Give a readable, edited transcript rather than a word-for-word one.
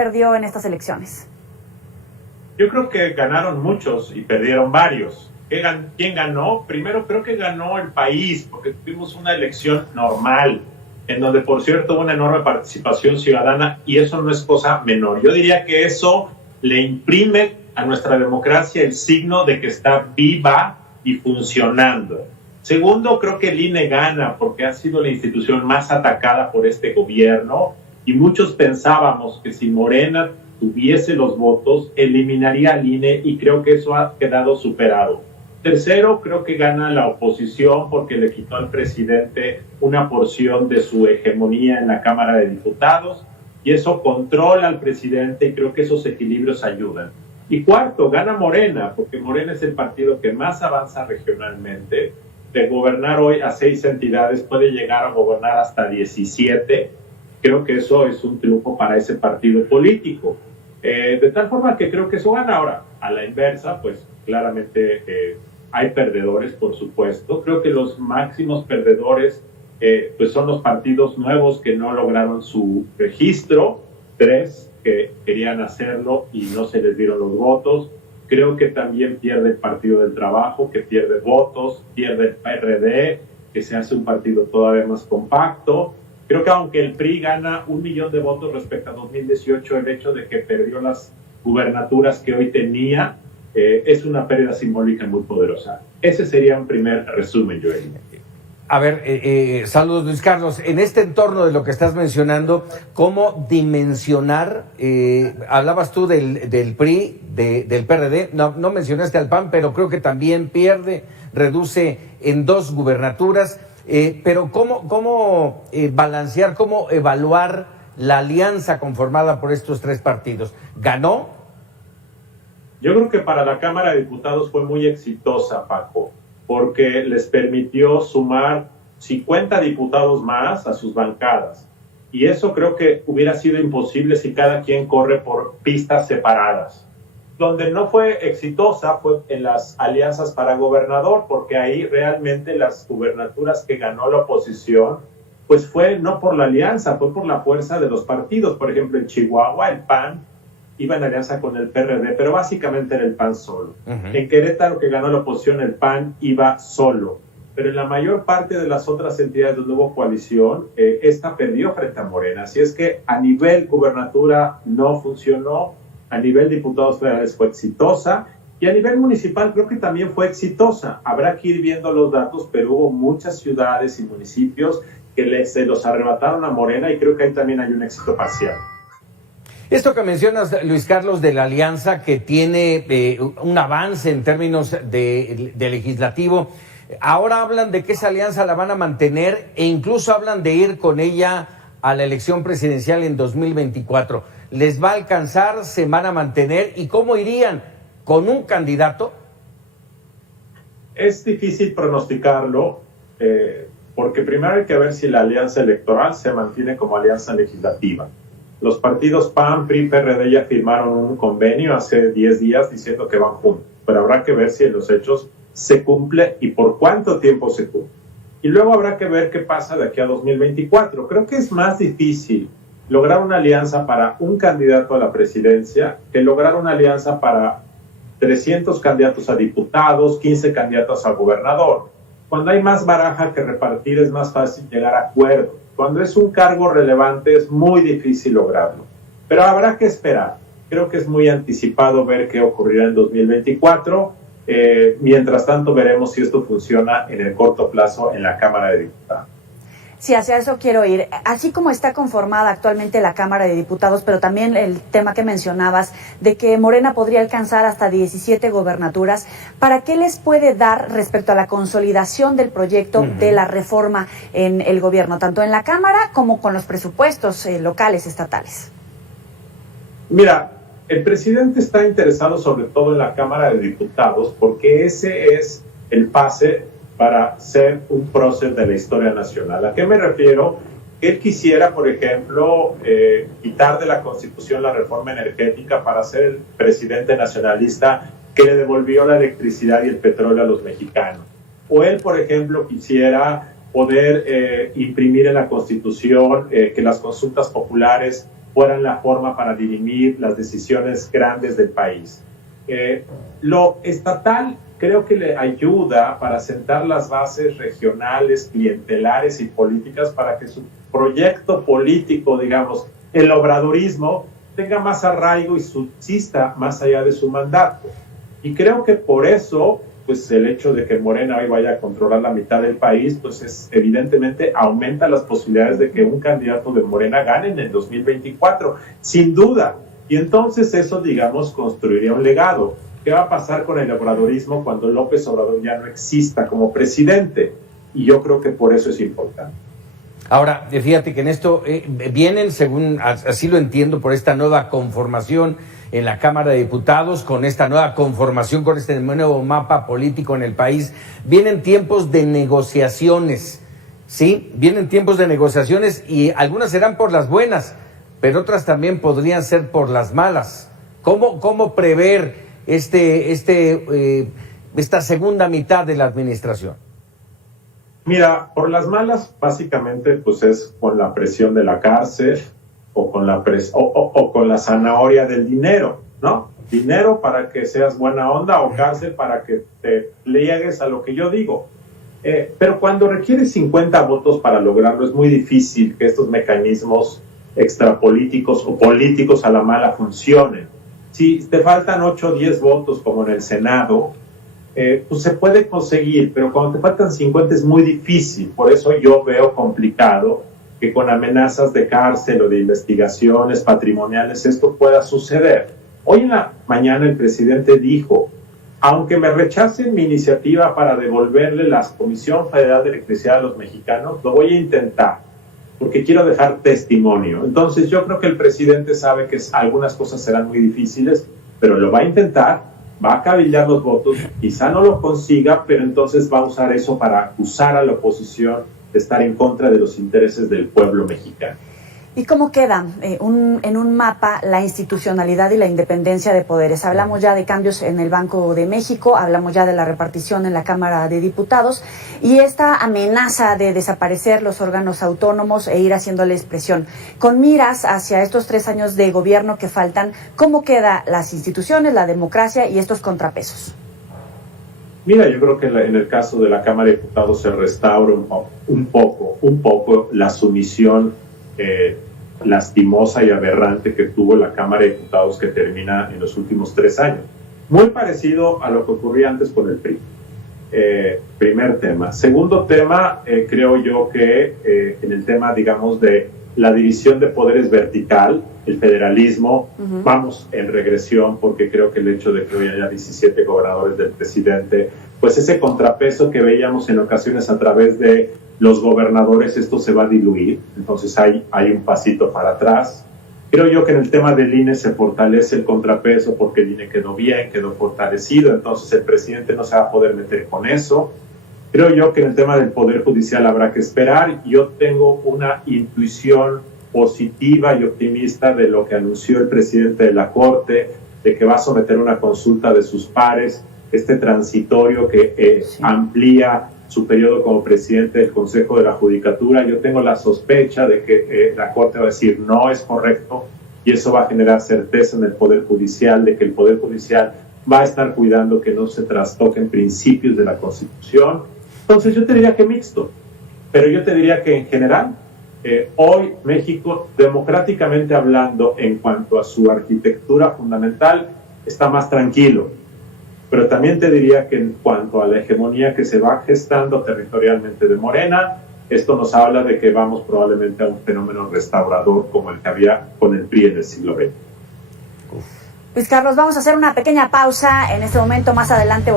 perdió en estas elecciones? Yo creo que ganaron muchos y perdieron varios. ¿Quién ganó? Primero creo que ganó el país, porque tuvimos una elección normal, en donde, por cierto, hubo una enorme participación ciudadana, y eso no es cosa menor. Yo diría que eso le imprime a nuestra democracia el signo de que está viva y funcionando. Segundo, creo que el INE gana porque ha sido la institución más atacada por este gobierno, y muchos pensábamos que si Morena tuviese los votos, eliminaría al INE, y creo que eso ha quedado superado. Tercero, creo que gana la oposición porque le quitó al presidente una porción de su hegemonía en la Cámara de Diputados, y eso controla al presidente, y creo que esos equilibrios ayudan. Y cuarto, gana Morena, porque Morena es el partido que más avanza regionalmente. De gobernar hoy a 6 entidades puede llegar a gobernar hasta 17. Creo que eso es un triunfo para ese partido político. De tal forma que creo que eso gana. Ahora, a la inversa, pues claramente hay perdedores, por supuesto. Creo que los máximos perdedores pues son los partidos nuevos que no lograron su registro, 3 que querían hacerlo y no se les dieron los votos. Creo que también pierde el Partido del Trabajo, que pierde votos, pierde el PRD, que se hace un partido todavía más compacto. Creo que aunque el PRI gana 1 millón de votos respecto a 2018, el hecho de que perdió las gubernaturas que hoy tenía es una pérdida simbólica muy poderosa. Ese sería un primer resumen, Joel. A ver, saludos Luis Carlos. En este entorno de lo que estás mencionando, ¿cómo dimensionar? Hablabas tú del PRI, del PRD, no mencionaste al PAN, pero creo que también pierde, reduce en 2 gubernaturas. Pero ¿cómo balancear, cómo evaluar la alianza conformada por estos 3 partidos? ¿Ganó? Yo creo que para la Cámara de Diputados fue muy exitosa, Paco, porque les permitió sumar 50 diputados más a sus bancadas. Y eso creo que hubiera sido imposible si cada quien corre por pistas separadas. Donde no fue exitosa fue en las alianzas para gobernador, porque ahí realmente las gubernaturas que ganó la oposición, pues fue no por la alianza, fue por la fuerza de los partidos. Por ejemplo, en Chihuahua el PAN iba en alianza con el PRD, pero básicamente era el PAN solo. En Querétaro, que ganó la oposición, el PAN iba solo. Pero en la mayor parte de las otras entidades donde hubo coalición, esta perdió frente a Morena. Así es que a nivel gubernatura no funcionó, a nivel diputados federales fue exitosa, y a nivel municipal creo que también fue exitosa. Habrá que ir viendo los datos, pero hubo muchas ciudades y municipios que se los arrebataron a Morena, y creo que ahí también hay un éxito parcial. Esto que mencionas, Luis Carlos, de la alianza que tiene un avance en términos de legislativo, ahora hablan de que esa alianza la van a mantener e incluso hablan de ir con ella a la elección presidencial en 2024. ¿Les va a alcanzar? ¿Se van a mantener? ¿Y cómo irían? ¿Con un candidato? Es difícil pronosticarlo, porque primero hay que ver si la alianza electoral se mantiene como alianza legislativa. Los partidos PAN, PRI, PRD ya firmaron un convenio hace 10 días diciendo que van juntos, pero habrá que ver si en los hechos se cumple y por cuánto tiempo se cumple. Y luego habrá que ver qué pasa de aquí a 2024. Creo que es más difícil lograr una alianza para un candidato a la presidencia que lograr una alianza para 300 candidatos a diputados, 15 candidatos a gobernador. Cuando hay más baraja que repartir es más fácil llegar a acuerdos. Cuando es un cargo relevante es muy difícil lograrlo. Pero habrá que esperar. Creo que es muy anticipado ver qué ocurrirá en 2024. Mientras tanto veremos si esto funciona en el corto plazo en la Cámara de Diputados. Sí, hacia eso quiero ir. Así como está conformada actualmente la Cámara de Diputados, pero también el tema que mencionabas de que Morena podría alcanzar hasta 17 gobernaturas, ¿para qué les puede dar respecto a la consolidación del proyecto de la reforma en el gobierno, tanto en la Cámara como con los presupuestos locales, estatales? Mira, el presidente está interesado sobre todo en la Cámara de Diputados porque ese es el pase para ser un prócer de la historia nacional. ¿A qué me refiero? Él quisiera, por ejemplo, quitar de la Constitución la reforma energética para ser el presidente nacionalista que le devolvió la electricidad y el petróleo a los mexicanos. O él, por ejemplo, quisiera poder imprimir en la Constitución que las consultas populares fueran la forma para dirimir las decisiones grandes del país. Lo estatal creo que le ayuda para sentar las bases regionales, clientelares y políticas para que su proyecto político, digamos, el obradorismo, tenga más arraigo y subsista más allá de su mandato. Y creo que por eso, pues el hecho de que Morena hoy vaya a controlar la mitad del país, pues evidentemente aumenta las posibilidades de que un candidato de Morena gane en el 2024, sin duda. Y entonces eso, digamos, construiría un legado. ¿Qué va a pasar con el obradorismo cuando López Obrador ya no exista como presidente? Y yo creo que por eso es importante. Ahora, fíjate que en esto vienen, según así lo entiendo, por esta nueva conformación en la Cámara de Diputados, con esta nueva conformación, con este nuevo mapa político en el país, vienen tiempos de negociaciones, ¿sí? Vienen tiempos de negociaciones y algunas serán por las buenas, pero otras también podrían ser por las malas. ¿Cómo prever esta segunda mitad de la administración? Mira, por las malas, básicamente, pues es con la presión de la cárcel o con la zanahoria del dinero, ¿no? Dinero para que seas buena onda o cárcel para que te pliegues a lo que yo digo. Pero cuando requieres 50 votos para lograrlo, es muy difícil que estos mecanismos extrapolíticos o políticos a la mala funcionen. Si te faltan 8 o 10 votos, como en el Senado, pues se puede conseguir, pero cuando te faltan 50 es muy difícil. Por eso yo veo complicado que con amenazas de cárcel o de investigaciones patrimoniales esto pueda suceder. Hoy en la mañana el presidente dijo, aunque me rechacen mi iniciativa para devolverle la Comisión Federal de Electricidad a los mexicanos, lo voy a intentar, porque quiero dejar testimonio. Entonces yo creo que el presidente sabe que algunas cosas serán muy difíciles, pero lo va a intentar, va a cabildear los votos, quizá no lo consiga, pero entonces va a usar eso para acusar a la oposición de estar en contra de los intereses del pueblo mexicano. ¿Y cómo queda en un mapa la institucionalidad y la independencia de poderes? Hablamos ya de cambios en el Banco de México, hablamos ya de la repartición en la Cámara de Diputados y esta amenaza de desaparecer los órganos autónomos e ir haciéndole presión. Con miras hacia estos 3 años de gobierno que faltan, ¿cómo quedan las instituciones, la democracia y estos contrapesos? Mira, yo creo que en el caso de la Cámara de Diputados se restaura un poco la sumisión lastimosa y aberrante que tuvo la Cámara de Diputados que termina en los últimos 3 años. Muy parecido a lo que ocurría antes con el PRI. Primer tema. Segundo tema, creo yo que en el tema, digamos, de la división de poderes vertical, el federalismo, vamos en regresión porque creo que el hecho de que hoy haya 17 gobernadores del presidente, pues ese contrapeso que veíamos en ocasiones a través de los gobernadores, esto se va a diluir, entonces hay un pasito para atrás. Creo yo que en el tema del INE se fortalece el contrapeso porque el INE quedó bien, quedó fortalecido, entonces el presidente no se va a poder meter con eso. Creo yo que en el tema del Poder Judicial habrá que esperar. Yo tengo una intuición positiva y optimista de lo que anunció el presidente de la Corte, de que va a someter una consulta de sus pares, este transitorio que amplía su periodo como presidente del Consejo de la Judicatura. Yo tengo la sospecha de que la Corte va a decir no es correcto y eso va a generar certeza en el Poder Judicial de que el Poder Judicial va a estar cuidando que no se trastoquen principios de la Constitución. Entonces yo te diría que mixto, pero yo te diría que en general hoy México, democráticamente hablando, en cuanto a su arquitectura fundamental, está más tranquilo. Pero también te diría que en cuanto a la hegemonía que se va gestando territorialmente de Morena, esto nos habla de que vamos probablemente a un fenómeno restaurador como el que había con el PRI en el siglo XX. Luis Carlos, vamos a hacer una pequeña pausa en este momento, más adelante